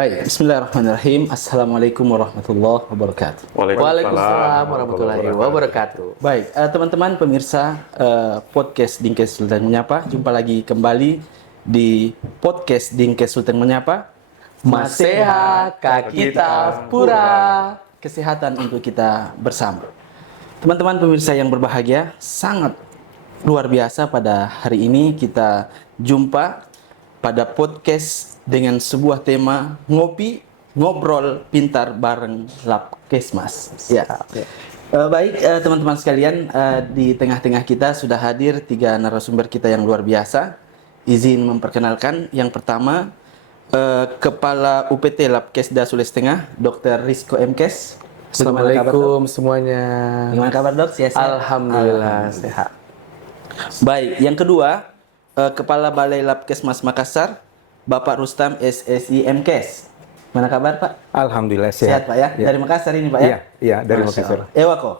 Baik, bismillahirrahmanirrahim. Assalamualaikum warahmatullahi wabarakatuh. Waalaikumsalam warahmatullahi wabarakatuh. Baik, teman-teman pemirsa podcast Dingkes Sultan Menyapa, jumpa lagi kembali di podcast Dingkes Sultan Menyapa. Maseha kak kita pura. Kesehatan untuk kita bersama. Teman-teman pemirsa yang berbahagia, sangat luar biasa pada hari ini kita jumpa pada podcast dengan sebuah tema ngobrol pintar bareng Labkesmas. Ya. Baik teman-teman sekalian, di tengah-tengah kita sudah hadir 3 narasumber kita yang luar biasa. Izin memperkenalkan yang pertama Kepala UPT Labkesda Sulawesi Tengah, Dr. Rizko MKes. Assalamualaikum semuanya. Gimana kabar dok? Sehat? Alhamdulillah sehat. Baik, yang kedua Kepala Balai Labkesmas Makassar, Bapak Rustam SSI MKes. Mana kabar Pak? Alhamdulillah Sehat Pak ya? Dari Makassar ini Pak ya? Iya dari Masya Makassar. Allah. Ewako.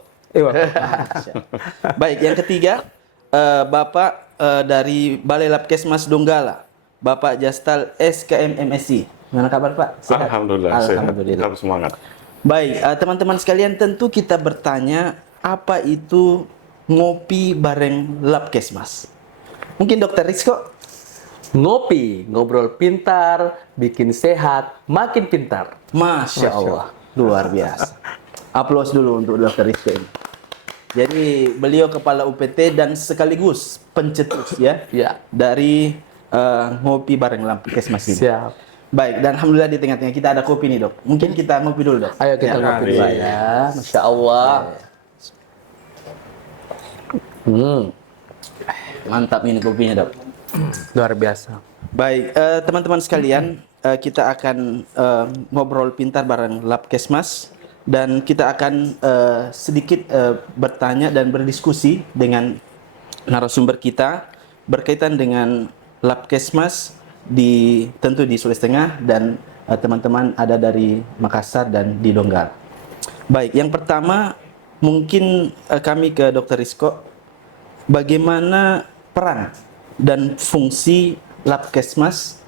Baik, yang ketiga Bapak dari Balai Labkesmas Donggala, Bapak Jastal SKM MSI. Mana kabar Pak? Sehat? Alhamdulillah. Alhamdulillah. Tetap semangat. Baik, teman-teman sekalian, tentu kita bertanya apa itu ngopi bareng Labkesmas. Mungkin Dokter Rizko. Ngopi, ngobrol pintar, bikin sehat, makin pintar. Masya Allah, luar biasa. Aplaus dulu untuk Dokter Rizko ini. Jadi beliau kepala UPT dan sekaligus pencetus ya, dari ngopi bareng Labkesmas ini. Siap. Baik, dan alhamdulillah di tengah-tengah kita ada kopi nih dok. Mungkin kita ngopi dulu dok. Ayo kita ngopi dulu ya. Masya Allah. Mantap ini kopinya dok. Luar biasa. Baik, teman-teman sekalian, kita akan ngobrol pintar bareng Labkesmas dan kita akan sedikit bertanya dan berdiskusi dengan narasumber kita berkaitan dengan Labkesmas tentu di Sulawesi Tengah dan teman-teman ada dari Makassar dan di Donggala. Baik, yang pertama mungkin kami ke Dr. Rizko, bagaimana peran dan fungsi Labkesmas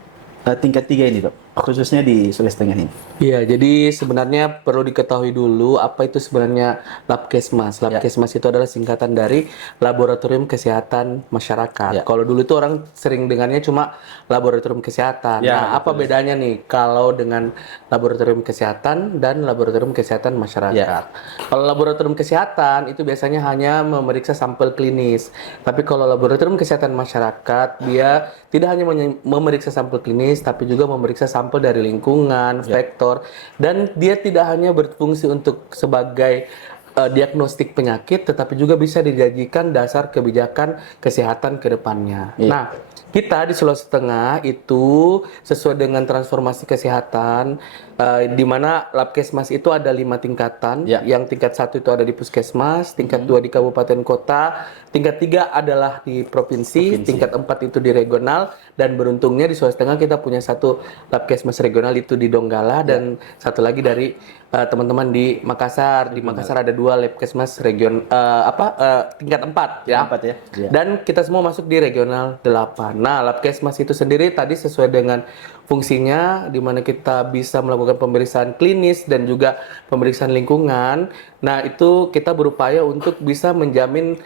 tingkat 3 ini dok, khususnya di Sulawesi Tengah ini. Iya, jadi sebenarnya perlu diketahui dulu apa itu sebenarnya Labkesmas. Labkesmas itu adalah singkatan dari Laboratorium Kesehatan Masyarakat. Kalau dulu itu orang sering dengarnya cuma Laboratorium Kesehatan. Nah, apa bedanya nih kalau dengan Laboratorium Kesehatan dan Laboratorium Kesehatan Masyarakat? Kalau Laboratorium Kesehatan itu biasanya hanya memeriksa sampel klinis. Tapi kalau Laboratorium Kesehatan Masyarakat, dia tidak hanya memeriksa sampel klinis, tapi juga memeriksa sampel dari lingkungan, vektor, dan dia tidak hanya berfungsi untuk sebagai diagnostik penyakit, tetapi juga bisa dijadikan dasar kebijakan kesehatan ke depannya. Nah, kita di Sulawesi Tengah itu sesuai dengan transformasi kesehatan, di mana Labkesmas itu ada 5 tingkatan. Yang tingkat 1 itu ada di Puskesmas, tingkat 2 di kabupaten kota, tingkat 3 adalah di provinsi, tingkat 4 itu di regional, dan beruntungnya di Sulawesi Tengah kita punya 1 Labkesmas regional itu di Donggala, dan 1 lagi dari teman-teman di Makassar. Di Makassar ada 2 Labkesmas tingkat 4 ya. 4 ya. Dan kita semua masuk di regional 8. Nah, Labkesmas itu sendiri tadi sesuai dengan fungsinya, di mana kita bisa melakukan pemeriksaan klinis dan juga pemeriksaan lingkungan. Nah, itu kita berupaya untuk bisa menjamin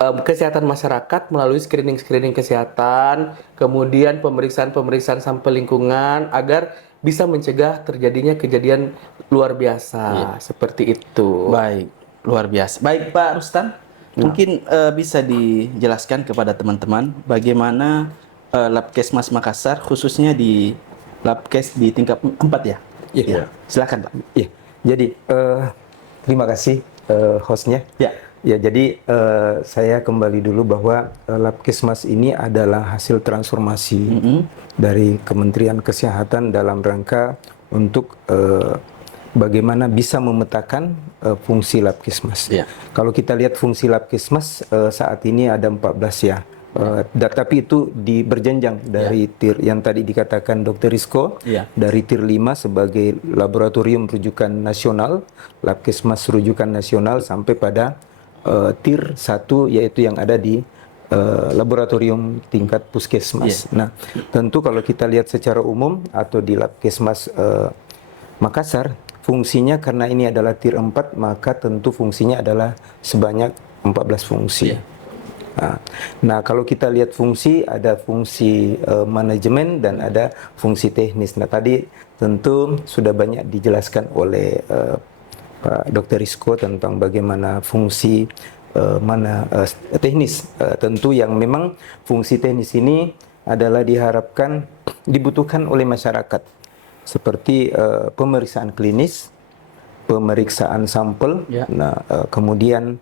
kesehatan masyarakat melalui screening kesehatan, kemudian pemeriksaan sampel lingkungan agar bisa mencegah terjadinya kejadian luar biasa seperti itu. Baik, luar biasa. Baik Pak Rustam, mungkin bisa dijelaskan kepada teman-teman bagaimana Labkesmas Makassar, khususnya di Labkes di tingkat 4 ya? Iya. Silakan Pak. Iya. Jadi terima kasih hostnya. Ya, jadi saya kembali dulu bahwa Labkesmas ini adalah hasil transformasi dari Kementerian Kesehatan dalam rangka untuk bagaimana bisa memetakan fungsi Labkesmas. Kalau kita lihat fungsi Labkesmas saat ini ada 14 ya. Tapi itu berjenjang dari tier yang tadi dikatakan Dr. Rizko, dari tier 5 sebagai laboratorium rujukan nasional, Labkesmas rujukan nasional, sampai pada tier 1 yaitu yang ada di laboratorium tingkat puskesmas. Nah, tentu kalau kita lihat secara umum atau di Labkesmas Makassar, fungsinya karena ini adalah tier 4, maka tentu fungsinya adalah sebanyak 14 fungsi. Nah, kalau kita lihat fungsi, ada fungsi manajemen dan ada fungsi teknis. Nah, tadi tentu sudah banyak dijelaskan oleh Pak Dr. Rizko tentang bagaimana fungsi teknis. Tentu yang memang fungsi teknis ini adalah diharapkan dibutuhkan oleh masyarakat, seperti pemeriksaan klinis, pemeriksaan sampel, kemudian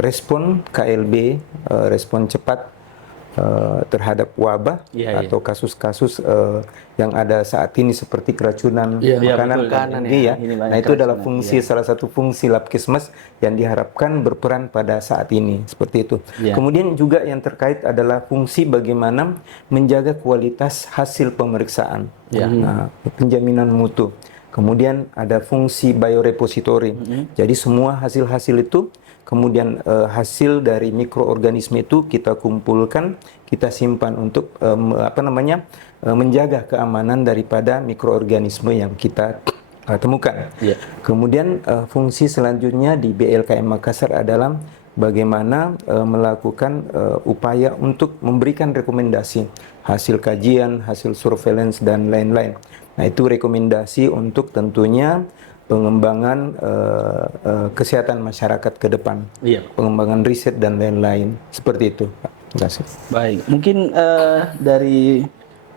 respon KLB, respon cepat terhadap wabah atau kasus-kasus yang ada saat ini seperti keracunan makanan dan energi Nah, itu adalah fungsi salah satu fungsi Labkesmas yang diharapkan berperan pada saat ini seperti itu. Kemudian juga yang terkait adalah fungsi bagaimana menjaga kualitas hasil pemeriksaan, penjaminan mutu. Kemudian ada fungsi biorepository. Jadi semua hasil-hasil itu, kemudian hasil dari mikroorganisme itu kita kumpulkan, kita simpan untuk menjaga keamanan daripada mikroorganisme yang kita temukan. Kemudian fungsi selanjutnya di BLKM Makassar adalah bagaimana melakukan upaya untuk memberikan rekomendasi hasil kajian, hasil surveillance dan lain-lain. Nah, itu rekomendasi untuk tentunya pengembangan kesehatan masyarakat ke depan, pengembangan riset dan lain-lain, seperti itu, Pak. Terima kasih. Baik, mungkin dari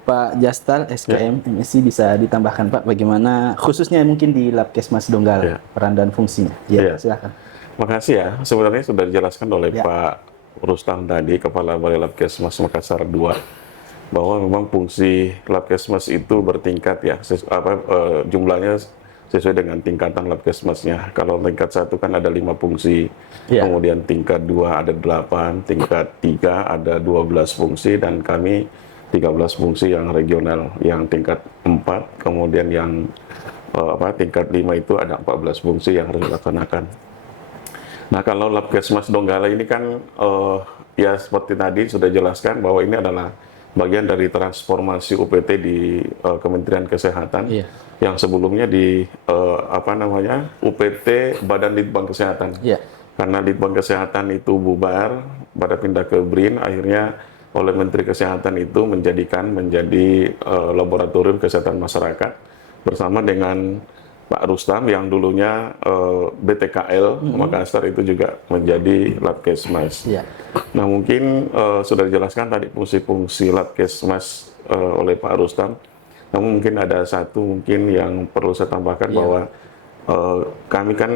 Pak Jastal SKM MSc bisa ditambahkan Pak, bagaimana khususnya mungkin di Labkesmas Donggala peran dan fungsinya. Silakan. Makasih ya, sebenarnya sudah dijelaskan oleh Pak Rustam tadi, Kepala Balai Labkesmas Makassar 2. Bahwa memang fungsi Labkesmas itu bertingkat ya, jumlahnya sesuai dengan tingkatan Labkesmasnya. Kalau tingkat 1 kan ada 5 fungsi, kemudian tingkat 2 ada 8, tingkat 3 ada 12 fungsi, dan kami 13 fungsi yang regional, yang tingkat 4, kemudian yang tingkat 5 itu ada 14 fungsi yang harus dilaksanakan. Nah, kalau Labkesmas Donggala ini kan ya seperti tadi sudah jelaskan bahwa ini adalah bagian dari transformasi UPT di Kementerian Kesehatan yang sebelumnya di UPT Badan Litbang Kesehatan. Karena Litbang Kesehatan itu bubar pada pindah ke BRIN, akhirnya oleh Menteri Kesehatan itu menjadi Laboratorium Kesehatan Masyarakat bersama dengan Pak Rustam yang dulunya BTKL Makassar itu juga menjadi Labkesmas. Nah, mungkin sudah dijelaskan tadi fungsi-fungsi Labkesmas oleh Pak Rustam. Namun mungkin ada satu mungkin yang perlu saya tambahkan bahwa kami kan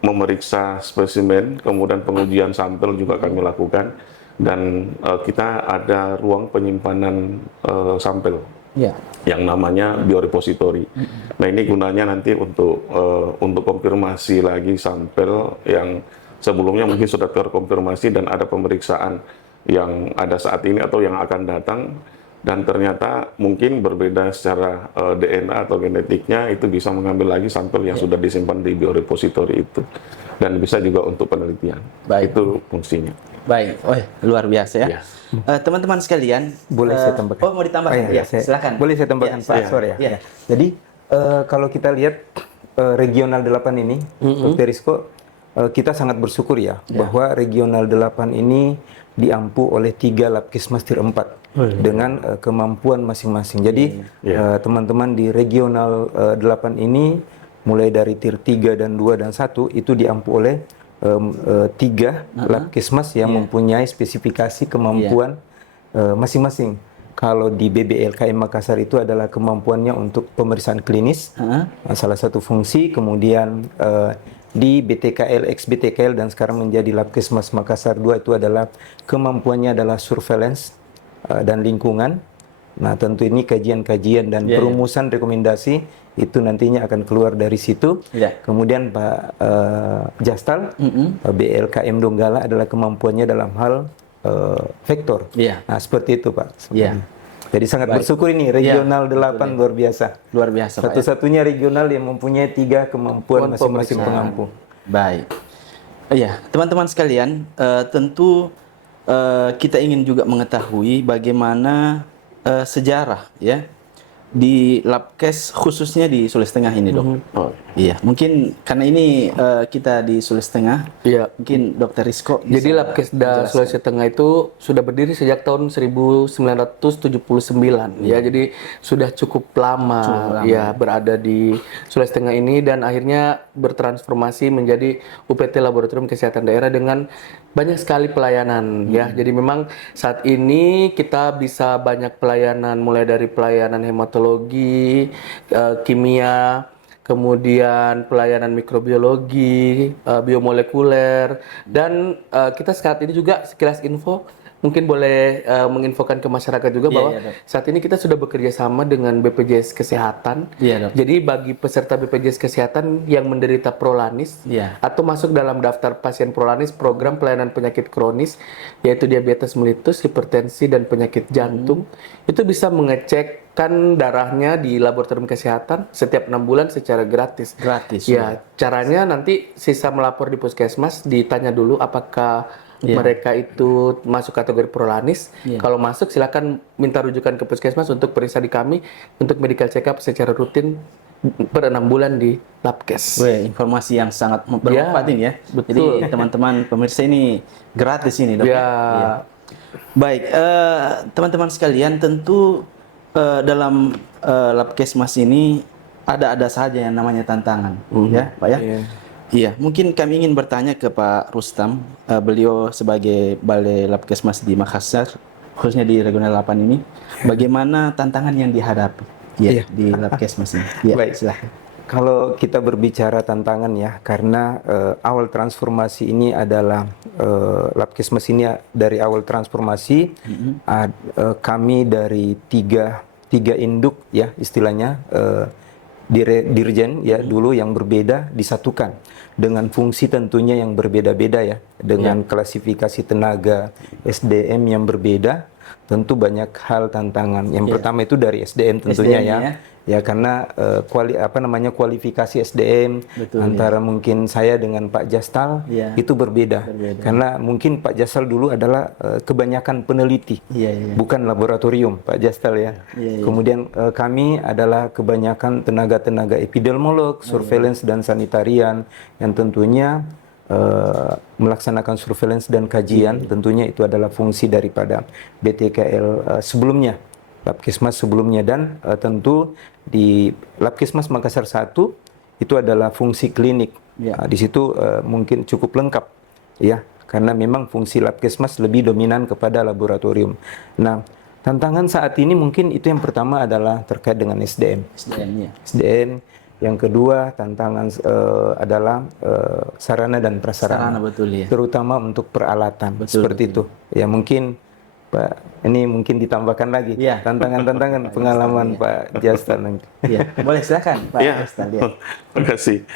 memeriksa spesimen, kemudian pengujian sampel juga kami lakukan, dan kita ada ruang penyimpanan sampel. Yang namanya biorepository. Nah, ini gunanya nanti untuk konfirmasi lagi sampel yang sebelumnya mungkin sudah terkonfirmasi dan ada pemeriksaan yang ada saat ini atau yang akan datang, dan ternyata mungkin berbeda secara DNA atau genetiknya, itu bisa mengambil lagi sampel yang sudah disimpan di biorepository itu, dan bisa juga untuk penelitian. Itu fungsinya. Baik, luar biasa ya. Teman-teman sekalian, boleh saya tambahkan? Oh, mau ditambahkan? Silakan. Boleh saya tambahkan, Pak Aswar ya? Jadi, kalau kita lihat regional 8 ini, Dr. Rizko, kita sangat bersyukur ya, bahwa regional 8 ini diampu oleh 3 Labkesmas tier 4 dengan kemampuan masing-masing. Jadi, teman-teman di regional 8 ini, mulai dari tier 3 dan 2 dan 1, itu diampu oleh 3 Labkesmas yang mempunyai spesifikasi kemampuan masing-masing. Kalau di BBLKM Makassar itu adalah kemampuannya untuk pemeriksaan klinis, salah satu fungsi. Kemudian di BTKL, ex-BTKL dan sekarang menjadi Labkesmas Makassar 2 itu adalah kemampuannya adalah surveillance dan lingkungan. Nah, tentu ini kajian-kajian dan perumusan rekomendasi itu nantinya akan keluar dari situ. Kemudian Pak Jastal, BLKM Donggala adalah kemampuannya dalam hal vektor. Nah, seperti itu, Pak. Jadi sangat bersyukur ini regional 8 luar biasa. Luar biasa, Pak. Satu-satunya regional yang mempunyai 3 kemampuan masing-masing pengampu. Baik. Teman-teman sekalian, tentu kita ingin juga mengetahui bagaimana sejarah ya di Labkes khususnya di Sulawesi Tengah ini, Dok. Oh, Iya, mungkin karena ini kita di Sulawesi Tengah, Iya. mungkin Dokter Rizko bisa Jadi Labkesda Sulawesi Tengah itu sudah berdiri sejak tahun 1979 ya. Jadi sudah cukup lama, ya berada di Sulawesi Tengah ini dan akhirnya bertransformasi menjadi UPT Laboratorium Kesehatan Daerah dengan banyak sekali pelayanan ya. Jadi memang saat ini kita bisa banyak pelayanan mulai dari pelayanan hematologi, kimia, kemudian pelayanan mikrobiologi, biomolekuler, dan kita saat ini juga sekilas info mungkin boleh menginfokan ke masyarakat juga bahwa saat ini kita sudah bekerja sama dengan BPJS Kesehatan. Iya, Dok. Jadi bagi peserta BPJS Kesehatan yang menderita prolanis atau masuk dalam daftar pasien prolanis program pelayanan penyakit kronis yaitu diabetes mellitus, hipertensi dan penyakit jantung, itu bisa mengecekkan darahnya di laboratorium kesehatan setiap 6 bulan secara gratis. Gratis. Ya, caranya nanti sisa melapor di puskesmas, ditanya dulu apakah mereka itu masuk kategori prolanis. Kalau masuk silakan minta rujukan ke puskesmas untuk periksa di kami untuk medical check up secara rutin per 6 bulan di Labkes. Weh, informasi yang sangat bermanfaat ini ya. Betul. Jadi teman-teman pemirsa ini gratis ini, Dok. Ya. Iya. Baik, teman-teman sekalian, tentu dalam Labkesmas ini ada saja yang namanya tantangan, ya, Pak ya. Iya, mungkin kami ingin bertanya ke Pak Rustam, beliau sebagai Balai Labkesmas di Makassar, khususnya di Regional 8 ini, bagaimana tantangan yang dihadapi di Labkesmas ini? Ya, Baik. silahkan. Kalau kita berbicara tantangan ya, karena awal transformasi ini adalah Labkesmas ini dari awal transformasi kami dari tiga induk ya istilahnya dirjen ya dulu yang berbeda disatukan dengan fungsi tentunya yang berbeda-beda ya dengan klasifikasi tenaga SDM yang berbeda. Tentu banyak hal tantangan. Yang pertama itu dari SDM tentunya SDM, ya karena kualifikasi SDM antara mungkin saya dengan Pak Jastal itu berbeda. Karena mungkin Pak Jastal dulu adalah kebanyakan peneliti, bukan laboratorium Pak Jastal ya. Kemudian kami adalah kebanyakan tenaga-tenaga epidemiolog, surveillance dan sanitarian yang tentunya melaksanakan surveillance dan kajian. Tentunya itu adalah fungsi daripada BTKL sebelumnya, Labkesmas sebelumnya, dan tentu di Labkesmas Makassar 1 itu adalah fungsi klinik. Di situ mungkin cukup lengkap ya, karena memang fungsi Labkesmas lebih dominan kepada laboratorium. Nah, tantangan saat ini mungkin itu yang pertama adalah terkait dengan SDM. SDM. Yang kedua tantangan adalah sarana dan prasarana, terutama untuk peralatan seperti itu. Ya mungkin Pak, ini mungkin ditambahkan lagi tantangan-tantangan pengalaman Pak Jastal nanti. Boleh silakan Pak Jastal. Terima kasih.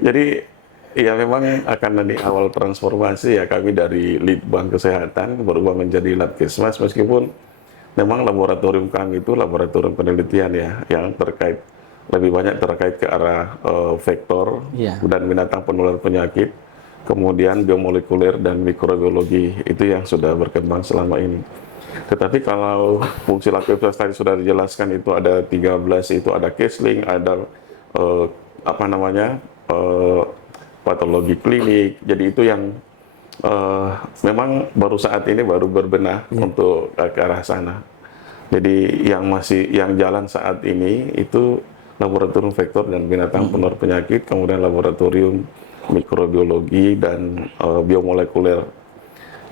Jadi ya memang akan di awal transformasi ya kami dari Litbang Kesehatan berubah menjadi Labkesmas, meskipun memang laboratorium kami itu laboratorium penelitian ya yang lebih banyak terkait ke arah vektor dan binatang penular penyakit, kemudian biomolekuler dan mikrobiologi, itu yang sudah berkembang selama ini. Tetapi kalau fungsi Labkesmas tadi sudah dijelaskan, itu ada 13, itu ada counseling, ada patologi klinik. Jadi itu yang memang baru saat ini baru berbenah untuk ke arah sana. Jadi yang jalan saat ini itu laboratorium vektor dan binatang penular penyakit, kemudian laboratorium mikrobiologi dan biomolekuler.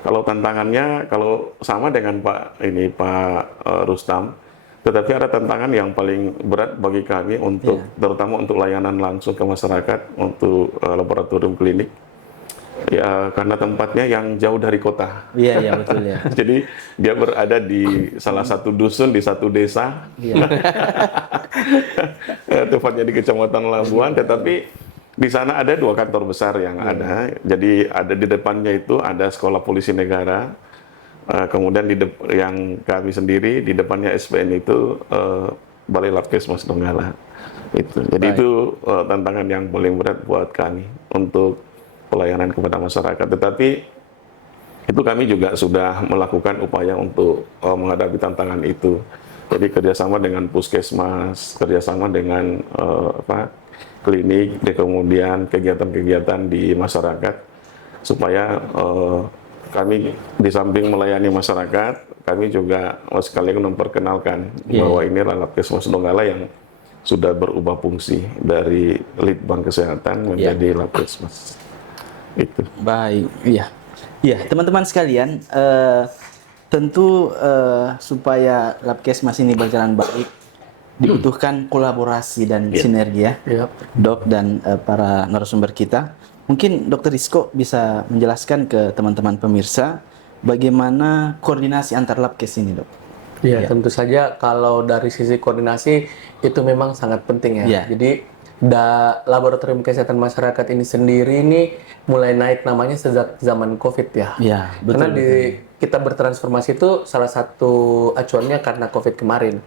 Kalau tantangannya, kalau sama dengan Pak Rustam, tetapi ada tantangan yang paling berat bagi kami untuk terutama untuk layanan langsung ke masyarakat untuk laboratorium klinik. Ya, karena tempatnya yang jauh dari kota. Iya, betul ya. Jadi dia berada di salah satu dusun di satu desa. Tepatnya di Kecamatan Labuan, tetapi di sana ada 2 kantor besar yang ada. Jadi ada di depannya itu ada Sekolah Polisi Negara. Kemudian yang kami sendiri di depannya SPN itu Balai Labkesmas Donggala. Jadi itu tantangan yang paling berat buat kami untuk pelayanan kepada masyarakat. Tetapi Itu kami juga sudah melakukan upaya untuk menghadapi tantangan itu. Jadi kerjasama dengan puskesmas, kerjasama dengan klinik, dan kemudian kegiatan-kegiatan di masyarakat, supaya kami di samping melayani masyarakat, kami juga sekalian memperkenalkan bahwa ini Labkesmas Donggala yang sudah berubah fungsi dari Litbang Kesehatan menjadi Labkesmas. Itu. Baik, iya. Iya, teman-teman sekalian, tentu supaya Labkesmas ini berjalan baik, dibutuhkan kolaborasi dan sinergi ya, Dok dan para narasumber kita. Mungkin Dr. Rizko bisa menjelaskan ke teman-teman pemirsa bagaimana koordinasi antar Labkes ini, Dok. Ya, tentu saja kalau dari sisi koordinasi itu memang sangat penting ya. Jadi Laboratorium Kesehatan Masyarakat ini sendiri ini mulai naik namanya sejak zaman COVID ya. Karena kita bertransformasi itu salah satu acuannya karena COVID kemarin.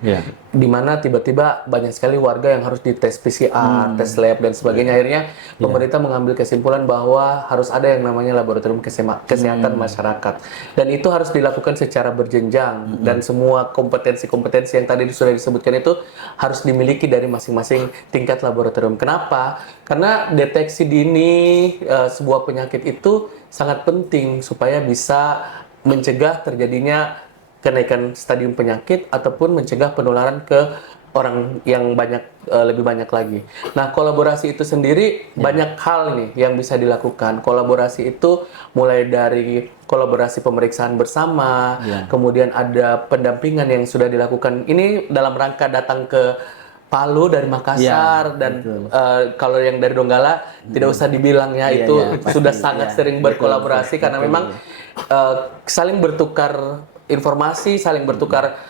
Di mana tiba-tiba banyak sekali warga yang harus dites PCR, tes lab dan sebagainya. Akhirnya pemerintah mengambil kesimpulan bahwa harus ada yang namanya Laboratorium Kesehatan Masyarakat. Dan itu harus dilakukan secara berjenjang dan semua kompetensi-kompetensi yang tadi sudah disebutkan itu harus dimiliki dari masing-masing tingkat laboratorium. Kenapa? Karena deteksi dini sebuah penyakit itu sangat penting supaya bisa mencegah terjadinya kenaikan stadium penyakit ataupun mencegah penularan ke orang yang lebih banyak lagi. Nah, kolaborasi itu sendiri banyak hal nih yang bisa dilakukan. Kolaborasi itu mulai dari kolaborasi pemeriksaan bersama, kemudian ada pendampingan yang sudah dilakukan. Ini dalam rangka datang ke Palu dari Makassar dan kalau yang dari Donggala tidak usah dibilang ya, itu sudah sangat sering berkolaborasi karena memang saling bertukar informasi, saling bertukar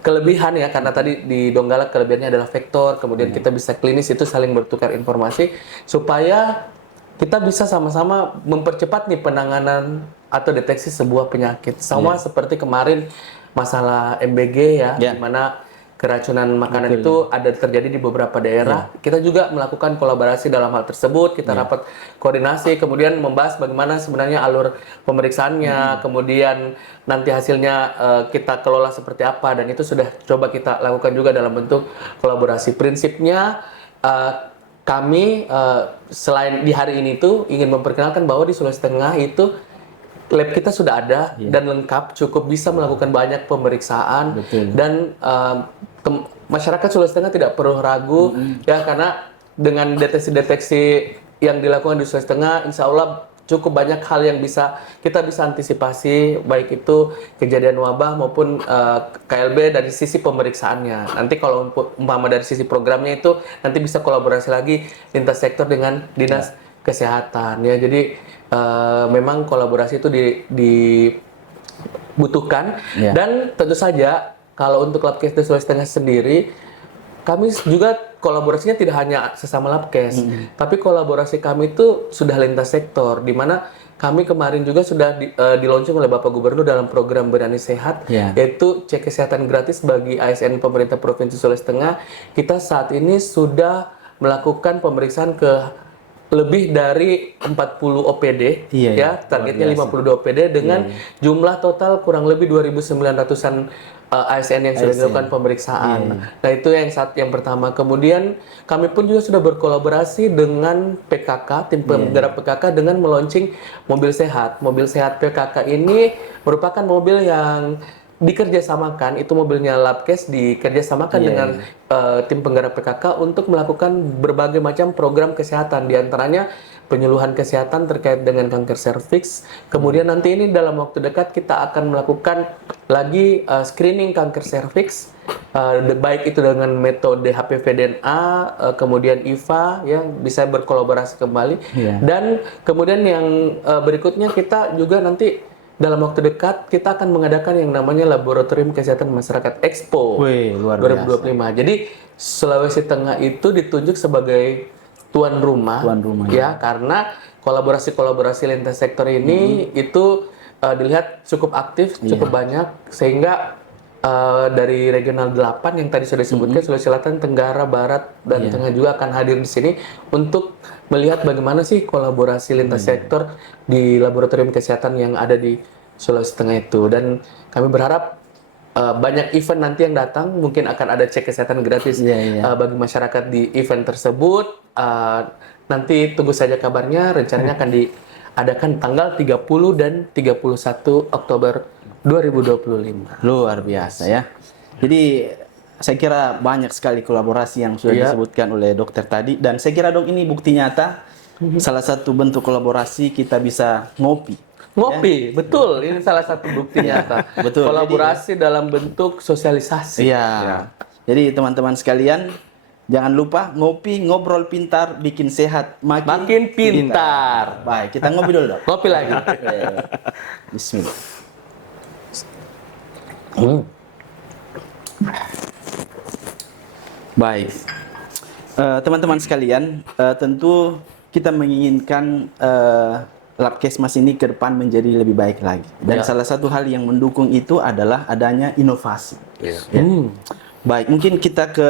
kelebihan ya, karena tadi di Donggala kelebihannya adalah vektor, kemudian kita bisa klinis, itu saling bertukar informasi supaya kita bisa sama-sama mempercepat nih penanganan atau deteksi sebuah penyakit. Sama seperti kemarin masalah MBG ya, di mana keracunan makanan itu ada terjadi di beberapa daerah. Kita juga melakukan kolaborasi dalam hal tersebut. Kita rapat koordinasi, kemudian membahas bagaimana sebenarnya alur pemeriksaannya, kemudian nanti hasilnya kita kelola seperti apa, dan itu sudah coba kita lakukan juga dalam bentuk kolaborasi. Prinsipnya kami selain di hari ini tuh ingin memperkenalkan bahwa di Sulawesi Tengah itu lab kita sudah ada dan lengkap, cukup bisa melakukan banyak pemeriksaan dan masyarakat Sulawesi Tengah tidak perlu ragu ya, karena dengan deteksi-deteksi yang dilakukan di Sulawesi Tengah, insya Allah cukup banyak hal yang kita bisa antisipasi, baik itu kejadian wabah maupun KLB dari sisi pemeriksaannya. Nanti kalau umpama dari sisi programnya itu nanti bisa kolaborasi lagi lintas sektor dengan dinas kesehatan ya. Jadi memang kolaborasi itu dibutuhkan dan tentu saja kalau untuk Labkes di Sulawesi Tengah sendiri, kami juga kolaborasinya tidak hanya sesama Labkes, tapi kolaborasi kami itu sudah lintas sektor, di mana kami kemarin juga sudah di-launching oleh Bapak Gubernur dalam program Berani Sehat, yaitu cek kesehatan gratis bagi ASN pemerintah Provinsi Sulawesi Tengah. Kita saat ini sudah melakukan pemeriksaan ke lebih dari 40 OPD, targetnya 52 OPD dengan jumlah total kurang lebih 2.900-an ASN yang sudah dilakukan pemeriksaan. Nah, itu yang pertama. Kemudian kami pun juga sudah berkolaborasi dengan PKK, tim penggerak PKK, dengan meluncing mobil sehat. Mobil sehat PKK ini merupakan mobil yang dikerjasamakan, itu mobilnya Labkes dikerjasamakan dengan tim penggerak PKK untuk melakukan berbagai macam program kesehatan, diantaranya penyuluhan kesehatan terkait dengan kanker serviks. Kemudian nanti ini dalam waktu dekat kita akan melakukan lagi screening kanker serviks, baik itu dengan metode HPV DNA, kemudian IVA yang bisa berkolaborasi kembali. Dan kemudian yang berikutnya kita juga nanti dalam waktu dekat kita akan mengadakan yang namanya Laboratorium Kesehatan Masyarakat Expo 2025. Jadi Sulawesi Tengah itu ditunjuk sebagai tuan rumah ya, karena kolaborasi lintas sektor ini itu dilihat cukup aktif, cukup banyak, sehingga dari regional 8 yang tadi sudah disebutkan, Sulawesi Selatan, Tenggara, Barat, dan Tengah juga akan hadir di sini untuk melihat bagaimana sih kolaborasi lintas sektor di laboratorium kesehatan yang ada di Sulawesi Tengah itu. Dan kami berharap banyak event nanti yang datang, mungkin akan ada cek kesehatan gratis bagi masyarakat di event tersebut. Nanti tunggu saja kabarnya, rencananya akan diadakan tanggal 30 dan 31 Oktober 2025. Luar biasa ya. Jadi saya kira banyak sekali kolaborasi yang sudah disebutkan oleh dokter tadi, dan saya kira dok ini bukti nyata salah satu bentuk kolaborasi kita bisa ngopi. Ngopi, betul. Ini salah satu bukti nyata. Betul. Kolaborasi dalam bentuk sosialisasi. Iya. Jadi teman-teman sekalian, jangan lupa ngopi, ngobrol pintar, bikin sehat Makin pintar. Baik, kita ngopi dulu dok. Ngopi lagi. Bismillah. Baik, teman-teman sekalian, tentu kita menginginkan Labkesmas ini ke depan menjadi lebih baik lagi. Dan salah satu hal yang mendukung itu adalah adanya inovasi. Ya. Baik, mungkin kita ke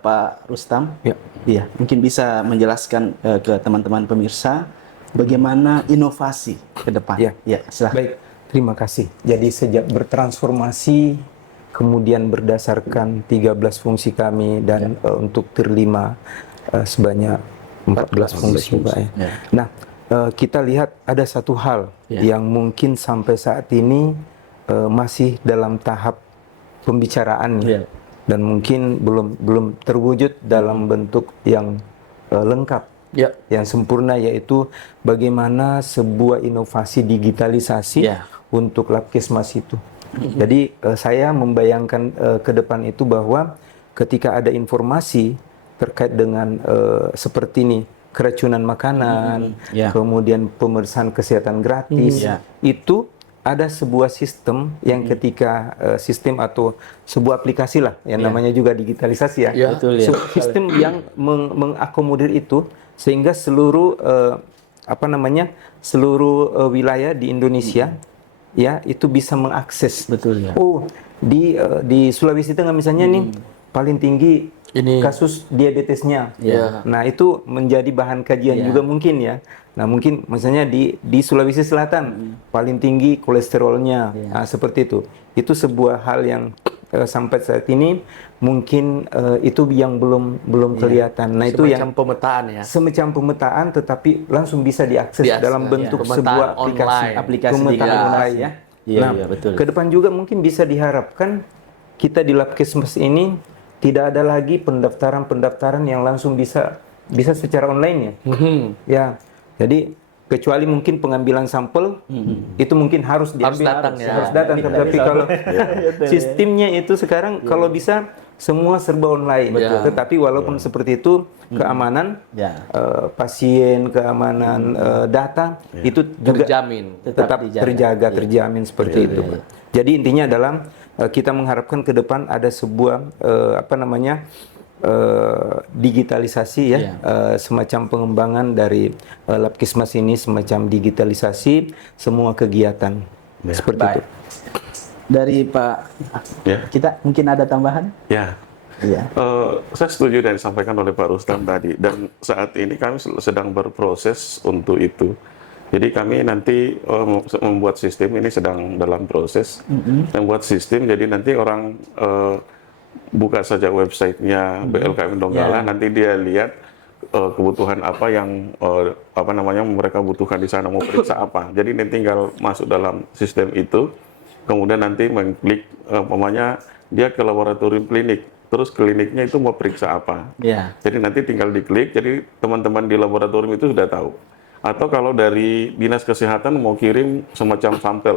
Pak Rustam. Iya, mungkin bisa menjelaskan ke teman-teman pemirsa bagaimana inovasi ke depan. Ya, silahkan. Baik. Terima kasih. Jadi sejak bertransformasi, kemudian berdasarkan 13 fungsi kami dan untuk terlima sebanyak 14 fungsi Pak ya. Nah, kita lihat ada satu hal yang mungkin sampai saat ini masih dalam tahap pembicaraan dan mungkin belum terwujud dalam bentuk yang lengkap. Yang sempurna, yaitu bagaimana sebuah inovasi digitalisasi untuk Labkesmas itu. Jadi saya membayangkan ke depan itu bahwa ketika ada informasi terkait dengan seperti ini, keracunan makanan, kemudian pemeriksaan kesehatan gratis, itu ada sebuah sistem yang ketika sistem atau sebuah aplikasi lah yang namanya juga digitalisasi Betul, sistem yang mengakomodir itu sehingga seluruh seluruh wilayah di Indonesia itu bisa mengakses. Betul ya. Oh, di Sulawesi Tengah misalnya nih paling tinggi kasus diabetesnya. Nah, itu menjadi bahan kajian juga mungkin ya. Nah, mungkin misalnya di Sulawesi Selatan paling tinggi kolesterolnya. Nah, seperti itu. Itu sebuah hal yang sampai saat ini mungkin itu yang belum kelihatan. Nah, itu yang pemetaan ya. Semacam pemetaan, tetapi langsung bisa diakses dalam bentuk sebuah aplikasi pemetaan online ya. Betul. Ke depan juga mungkin bisa diharapkan kita di Labkesmas ini tidak ada lagi pendaftaran yang langsung bisa secara online ya. Jadi kecuali mungkin pengambilan sampel itu mungkin harus diambil, harus datang. Tetapi kalau sistemnya itu sekarang kalau bisa semua serba online. Tetapi walaupun seperti itu, keamanan pasien, keamanan data itu juga tetap terjaga, terjamin seperti itu. Jadi intinya adalah kita mengharapkan ke depan ada sebuah digitalisasi semacam pengembangan dari Labkesmas ini, semacam digitalisasi semua kegiatan seperti itu. Dari Pak, kita mungkin ada tambahan? Saya setuju dan disampaikan oleh Pak Rustam tadi, dan saat ini kami sedang berproses untuk itu. Jadi kami nanti membuat sistem, ini sedang dalam proses membuat sistem, jadi nanti orang buka saja websitenya BLKM Donggala, nanti dia lihat kebutuhan apa yang mereka butuhkan di sana, mau periksa apa. Jadi ini tinggal masuk dalam sistem itu, kemudian nanti mengklik, dia ke laboratorium klinik, terus kliniknya itu mau periksa apa. Jadi nanti tinggal diklik, jadi teman-teman di laboratorium itu sudah tahu. Atau kalau dari dinas kesehatan mau kirim semacam sampel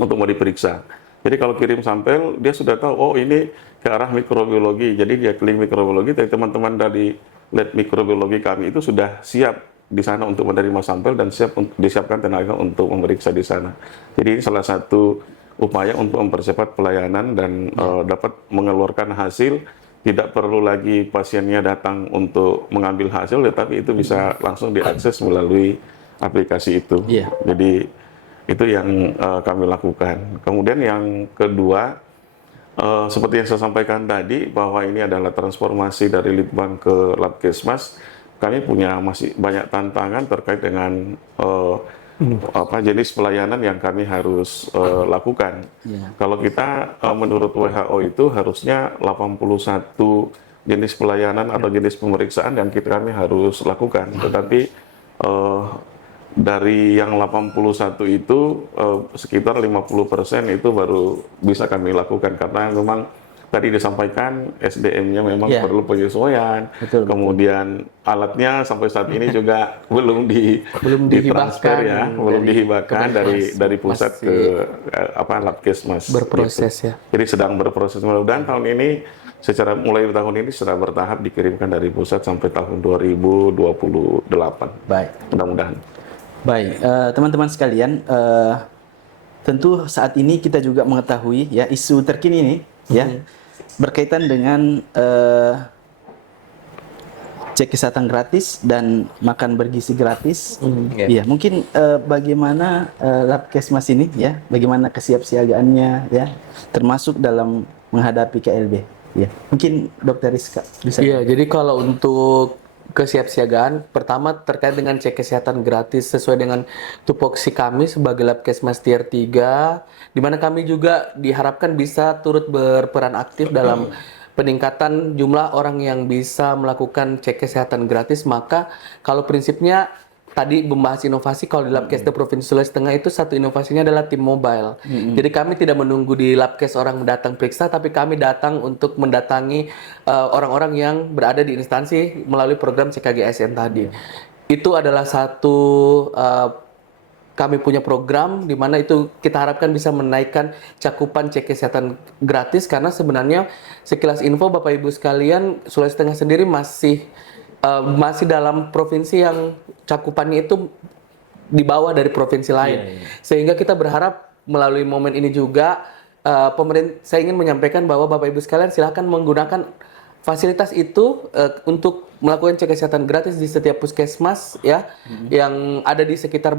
untuk mau diperiksa. Jadi kalau kirim sampel, dia sudah tahu, oh ini ke arah mikrobiologi. Jadi dia klik mikrobiologi, tapi teman-teman dari lab mikrobiologi kami itu sudah siap di sana untuk menerima sampel dan disiapkan tenaga untuk memeriksa di sana. Jadi ini salah satu upaya untuk mempercepat pelayanan dan dapat mengeluarkan hasil. Tidak perlu lagi pasiennya datang untuk mengambil hasil, tetapi itu bisa langsung diakses melalui aplikasi itu. Jadi itu yang kami lakukan. Kemudian yang kedua, Seperti yang saya sampaikan tadi, bahwa ini adalah transformasi dari Litbang ke Labkesmas, kami punya masih banyak tantangan terkait dengan jenis pelayanan yang kami harus lakukan. Kalau kita menurut WHO itu harusnya 81 jenis pelayanan atau jenis pemeriksaan yang kami harus lakukan. Tetapi dari yang 81 itu sekitar 50% itu baru bisa kami lakukan karena memang tadi disampaikan SDM-nya memang perlu penyesuaian. Kemudian alatnya sampai saat ini juga belum ditransfer ya, belum dihibahkan dari pusat ke Labkesmas. Berproses gitu. ya. Jadi sedang berproses. Mudah-mudahan tahun ini mulai tahun ini secara bertahap dikirimkan dari pusat sampai tahun 2028. Baik. Mudah-mudahan. Baik, teman-teman sekalian, tentu saat ini kita juga mengetahui ya isu terkini ini ya berkaitan dengan cek kesehatan gratis dan makan bergizi gratis. Ya, mungkin bagaimana Labkesmas ini ya, bagaimana kesiapsiagaannya ya, termasuk dalam menghadapi KLB. Ya, mungkin Dokter Rizka bisa. Iya, jadi kalau untuk kesiapsiagaan, pertama terkait dengan cek kesehatan gratis sesuai dengan tupoksi kami sebagai Labkesmas Tier 3, di mana kami juga diharapkan bisa turut berperan aktif dalam peningkatan jumlah orang yang bisa melakukan cek kesehatan gratis. Maka kalau prinsipnya tadi membahas inovasi, kalau di Labkes Provinsi Sulawesi Tengah itu satu inovasinya adalah tim mobile. Jadi kami tidak menunggu di Labkes orang datang periksa, tapi kami datang untuk mendatangi orang-orang yang berada di instansi melalui program CKGSN tadi. Itu adalah satu kami punya program di mana itu kita harapkan bisa menaikkan cakupan cek kesehatan gratis, karena sebenarnya sekilas info Bapak Ibu sekalian, Sulawesi Tengah sendiri masih dalam provinsi yang cakupannya itu di bawah dari provinsi lain. Sehingga kita berharap melalui momen ini juga saya ingin menyampaikan bahwa Bapak Ibu sekalian silakan menggunakan fasilitas itu untuk melakukan cek kesehatan gratis di setiap puskesmas ya yang ada di sekitar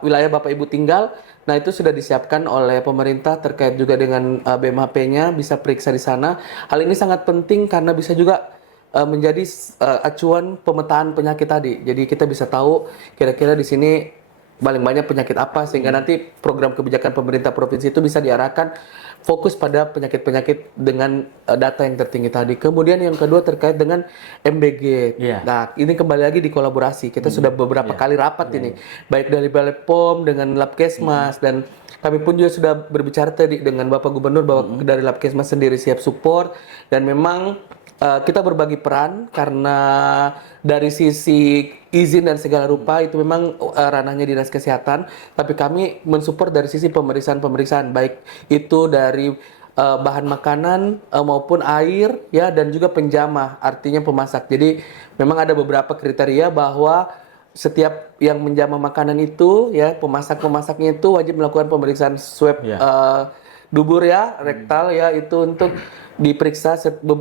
wilayah Bapak Ibu tinggal. Nah, itu sudah disiapkan oleh pemerintah terkait juga dengan BMHP-nya, bisa periksa di sana. Hal ini sangat penting karena bisa juga menjadi acuan pemetaan penyakit tadi. Jadi kita bisa tahu kira-kira di sini paling banyak penyakit apa, sehingga nanti program kebijakan pemerintah provinsi itu bisa diarahkan fokus pada penyakit-penyakit dengan data yang tertinggi tadi. Kemudian yang kedua terkait dengan MBG. Nah, ini kembali lagi di kolaborasi. Kita sudah beberapa kali rapat ini, baik dari Balai POM dengan Labkesmas, dan kami pun juga sudah berbicara tadi dengan Bapak Gubernur bahwa dari Labkesmas sendiri siap support, dan memang kita berbagi peran karena dari sisi izin dan segala rupa itu memang ranahnya Dinas Kesehatan, tapi kami mensupport dari sisi pemeriksaan-pemeriksaan, baik itu dari bahan makanan maupun air ya, dan juga penjamah, artinya pemasak. Jadi memang ada beberapa kriteria bahwa setiap yang menjamah makanan itu ya, pemasak-pemasaknya itu wajib melakukan pemeriksaan swab dubur ya, rektal ya, itu untuk diperiksa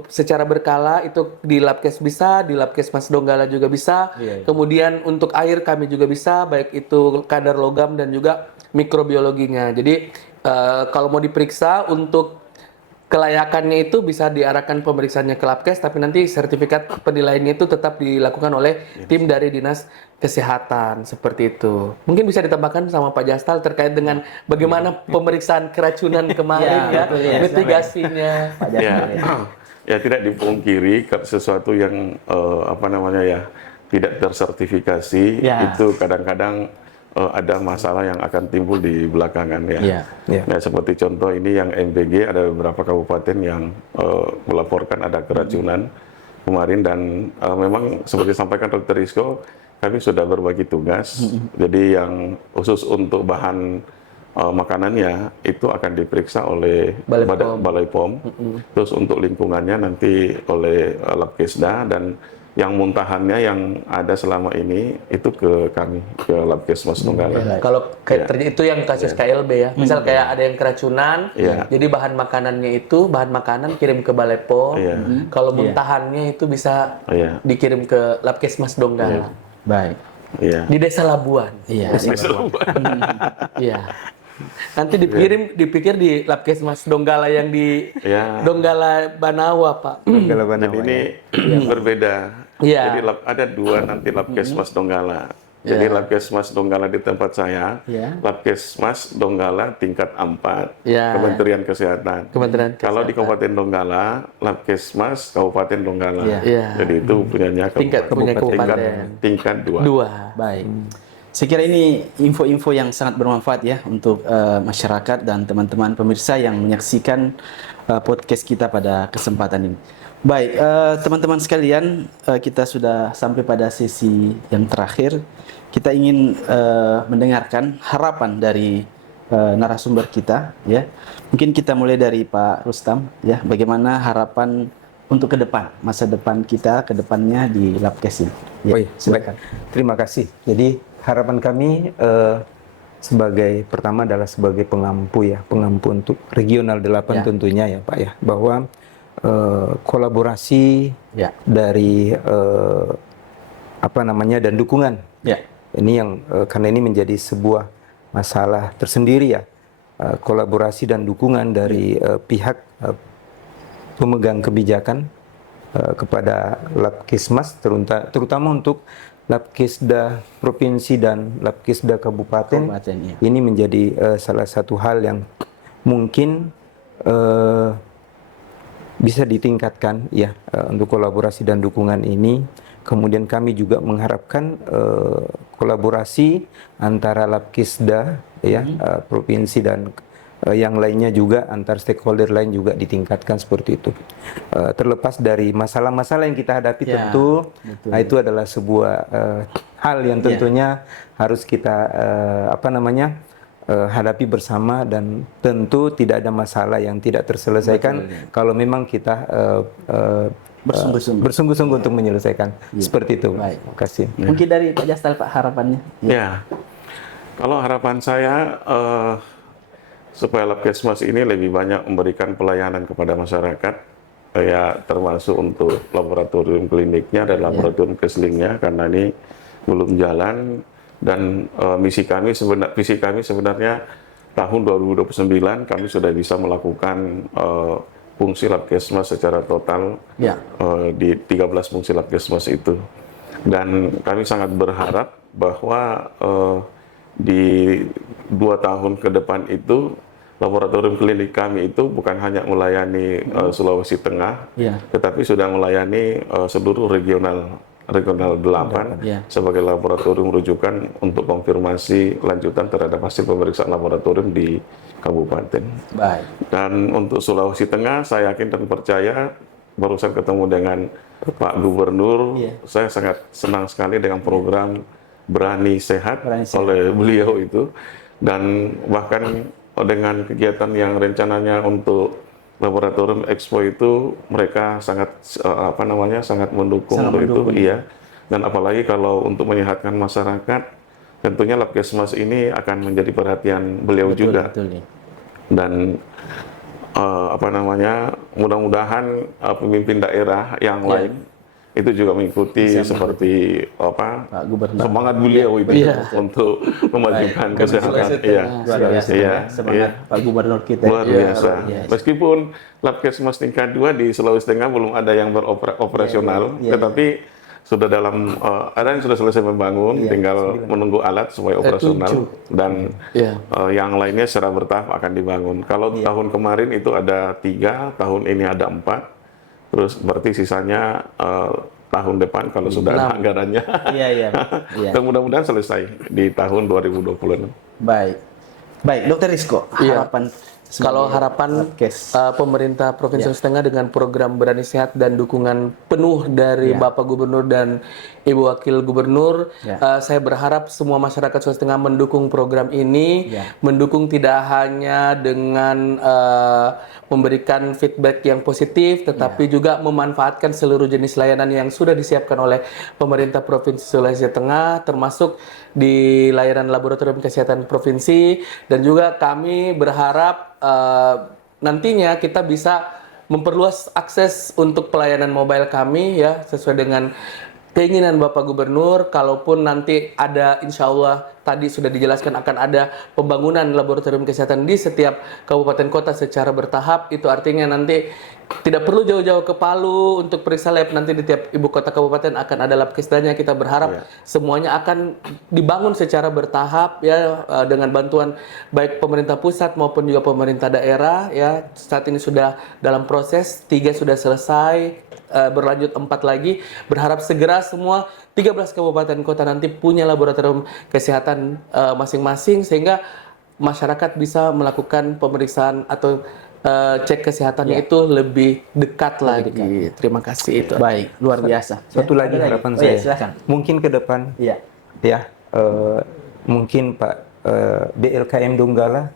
secara berkala. Itu di Labkes bisa, di Labkesmas Donggala juga bisa. Kemudian untuk air kami juga bisa, baik itu kadar logam dan juga mikrobiologinya. Jadi kalau mau diperiksa untuk kelayakannya itu bisa diarahkan pemeriksaannya ke Labkes, tapi nanti sertifikat penilaiannya itu tetap dilakukan oleh tim dari Dinas Kesehatan, seperti itu. Mungkin bisa ditambahkan sama Pak Jastal terkait dengan bagaimana pemeriksaan keracunan kemarin mitigasinya. Pak Jastal, ya tidak dipungkiri sesuatu yang tidak tersertifikasi itu kadang-kadang ada masalah yang akan timbul di belakangan ya. Nah, seperti contoh ini yang MBG, ada beberapa kabupaten yang melaporkan ada keracunan kemarin, dan memang seperti disampaikan Dr. Rizko, kami sudah berbagi tugas. Jadi yang khusus untuk bahan makanannya itu akan diperiksa oleh Balai POM. Terus untuk lingkungannya nanti oleh Labkesda, dan yang muntahannya yang ada selama ini itu ke kami, ke Labkesmas Donggala. Kalau itu yang kasus KLB ya, misal kayak ada yang keracunan, jadi bahan makanan kirim ke Balai POM. Kalau muntahannya itu bisa dikirim ke Labkesmas Donggala. Baik. Di Desa Labuan. Iya. Iya. Nanti dipikir di Labkesmas Donggala yang di Ya. Donggala Banawa, Pak. Donggala Jadi Banawa, ini berbeda. Iya. Jadi ada dua nanti Labkesmas Donggala. Jadi Labkesmas Donggala di tempat saya, Labkesmas Donggala tingkat 4, Kementerian Kesehatan. Kalau di Kabupaten Donggala, Labkesmas Kabupaten Donggala. Jadi itu punyanya tingkat 2. Baik. Saya kira ini info-info yang sangat bermanfaat ya untuk masyarakat dan teman-teman pemirsa yang menyaksikan podcast kita pada kesempatan ini. Baik, teman-teman sekalian, kita sudah sampai pada sesi yang terakhir. Kita ingin mendengarkan harapan dari narasumber kita, ya. Mungkin kita mulai dari Pak Rustam, ya. Bagaimana harapan untuk ke depan, masa depan kita ke depannya di Labkes ini? Ya, silakan. Terima kasih. Jadi harapan kami pertama adalah sebagai pengampu untuk regional 8 tentunya ya Pak ya, bahwa kolaborasi dari dan dukungan ini yang karena ini menjadi sebuah masalah tersendiri ya, kolaborasi dan dukungan dari pihak pemegang kebijakan kepada Labkesmas terutama untuk Labkesda provinsi dan Labkesda kabupaten ini menjadi salah satu hal yang mungkin bisa ditingkatkan ya untuk kolaborasi dan dukungan ini. Kemudian kami juga mengharapkan kolaborasi antara Labkesda provinsi dan yang lainnya juga, antar stakeholder lain juga ditingkatkan seperti itu. Terlepas dari masalah-masalah yang kita hadapi tentu, itu adalah sebuah hal yang tentunya harus kita hadapi bersama, dan tentu tidak ada masalah yang tidak terselesaikan kalau memang kita bersungguh-sungguh untuk menyelesaikan. Seperti itu. Baik. Terima kasih. Mungkin dari Pak Jastal, Pak, harapannya. Ya, kalau harapan saya supaya Labkesmas ini lebih banyak memberikan pelayanan kepada masyarakat, ya termasuk untuk laboratorium kliniknya dan laboratorium keselingnya, karena ini belum jalan. Dan visi kami sebenarnya tahun 2029 kami sudah bisa melakukan fungsi Labkesmas secara total di 13 fungsi Labkesmas itu. Dan kami sangat berharap bahwa di 2 tahun ke depan itu laboratorium klinik kami itu bukan hanya melayani Sulawesi Tengah, tetapi sudah melayani seluruh regional 8 sebagai laboratorium rujukan untuk konfirmasi lanjutan terhadap hasil pemeriksaan laboratorium di kabupaten. Baik. Dan untuk Sulawesi Tengah, saya yakin dan percaya, barusan ketemu dengan Pak Gubernur, saya sangat senang sekali dengan program Berani Sehat oleh beliau itu, dan bahkan dengan kegiatan yang rencananya untuk laboratorium Expo itu mereka sangat sangat mendukung untuk itu, iya. Dan apalagi kalau untuk menyehatkan masyarakat, tentunya Labkesmas ini akan menjadi perhatian beliau juga. Dan mudah-mudahan pemimpin daerah yang lain itu juga mengikuti seperti Pak Gubernur, semangat beliau itu untuk memajukan kesehatan. Semangat Pak Gubernur kita luar biasa. Meskipun Labkesmas tingkat 2 di Sulawesi Tengah belum ada yang beroperasional, tetapi sudah ada yang sudah selesai membangun, tinggal menunggu alat supaya operasional, dan yang lainnya secara bertahap akan dibangun. Kalau tahun kemarin itu ada 3, tahun ini ada 4. Terus berarti sisanya tahun depan kalau sudah ada anggarannya. Mudah-mudahan selesai di tahun 2026. Baik, Dr. Rizko, harapan Kalau harapan pemerintah Provinsi Sulawesi Tengah dengan program Berani Sehat dan dukungan penuh dari Bapak Gubernur dan Ibu Wakil Gubernur, saya berharap semua masyarakat Sulawesi Tengah mendukung program ini, mendukung tidak hanya dengan memberikan feedback yang positif, tetapi juga memanfaatkan seluruh jenis layanan yang sudah disiapkan oleh pemerintah Provinsi Sulawesi Tengah, termasuk di layanan laboratorium kesehatan provinsi, dan juga kami berharap nantinya kita bisa memperluas akses untuk pelayanan mobile kami ya sesuai dengan keinginan Bapak Gubernur. Kalaupun nanti ada insya Allah tadi sudah dijelaskan akan ada pembangunan laboratorium kesehatan di setiap kabupaten kota secara bertahap, itu artinya nanti tidak perlu jauh-jauh ke Palu untuk periksa lab, nanti di tiap ibu kota kabupaten akan ada lab kesdanya. Kita berharap semuanya akan dibangun secara bertahap ya, dengan bantuan baik pemerintah pusat maupun juga pemerintah daerah ya. Saat ini sudah dalam proses, 3 sudah selesai, berlanjut 4 lagi. Berharap segera semua 13 kabupaten kota nanti punya laboratorium kesehatan masing-masing, sehingga masyarakat bisa melakukan pemeriksaan atau cek kesehatannya itu lebih dekat lagi. Terima kasih itu. Baik, luar biasa. Satu lagi harapan saya, silakan. mungkin ke depan, ya, mungkin Pak BLKM Donggala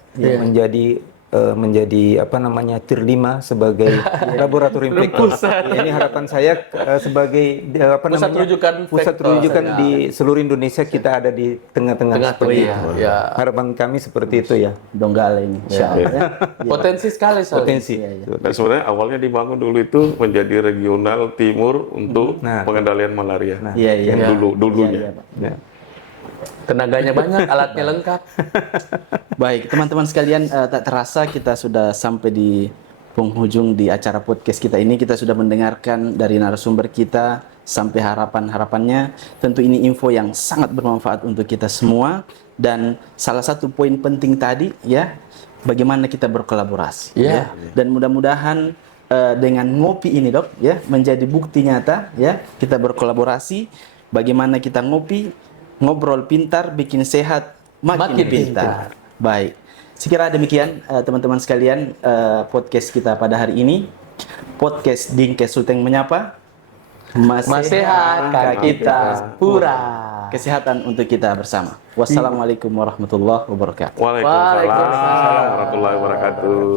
menjadi apa namanya tier 5 sebagai laboratorium vektor. Ini harapan saya sebagai pusat rujukan di seluruh Indonesia, kita ada di tengah-tengah seperti itu. Harapan kami seperti itu ya. Donggala ini. Potensi sekali soalnya. Potensi. Dan sebenarnya awalnya dibangun dulu itu menjadi regional timur untuk pengendalian malaria. Yang dulunya. Tenaganya banyak, alatnya lengkap. Baik, teman-teman sekalian, tak terasa kita sudah sampai di penghujung di acara podcast kita ini. Kita sudah mendengarkan dari narasumber kita sampai harapan-harapannya. Tentu ini info yang sangat bermanfaat untuk kita semua. Dan salah satu poin penting tadi ya, bagaimana kita berkolaborasi. Ya. Dan mudah-mudahan dengan ngopi ini dok, ya, menjadi bukti nyata ya, kita berkolaborasi. Bagaimana kita ngobrol pintar, bikin sehat, makin pintar. Baik, sekira demikian teman-teman sekalian podcast kita pada hari ini. Podcast Dingkes Sulteng Menyapa. Masehat kita pura. Kesehatan untuk kita bersama. Wassalamualaikum warahmatullahi wabarakatuh. Waalaikumsalam warahmatullahi wabarakatuh.